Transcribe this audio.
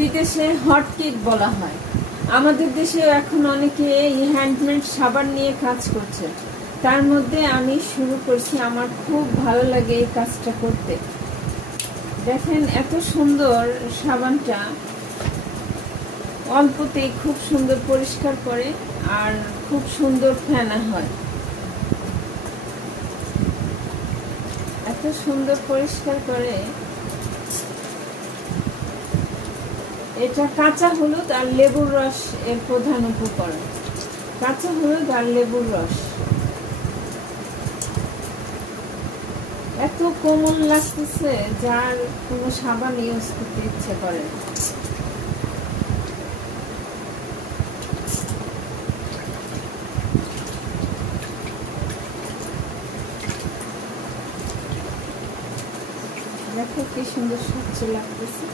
বিদেশে hot cake বলা হয়। আমাদের দেশেও এখন অনেকে এই হ্যান্ডমেড সাবান নিয়ে কাজ করছে। তার মধ্যে আমি শুরু করছি, আমার খুব ভালো লাগে এই কাজটা করতে। দেখেন এত সুন্দর সাবানটা, অল্পতেই খুব সুন্দর পরিষ্কার করে আর খুব সুন্দর ফেনা হয়। এত সুন্দর পরিষ্কার করে। এটা কাঁচা হলুদ আর লেবুর রস এর প্রধান উপকরণ। কাঁচা হলুদ আর লেবুর রস। এত কোমল লাগতেছে যার কোনো সাবান ইউজ করতে ইচ্ছে করে। দেখো কি সুন্দর স্বচ্ছ লাগতেছে।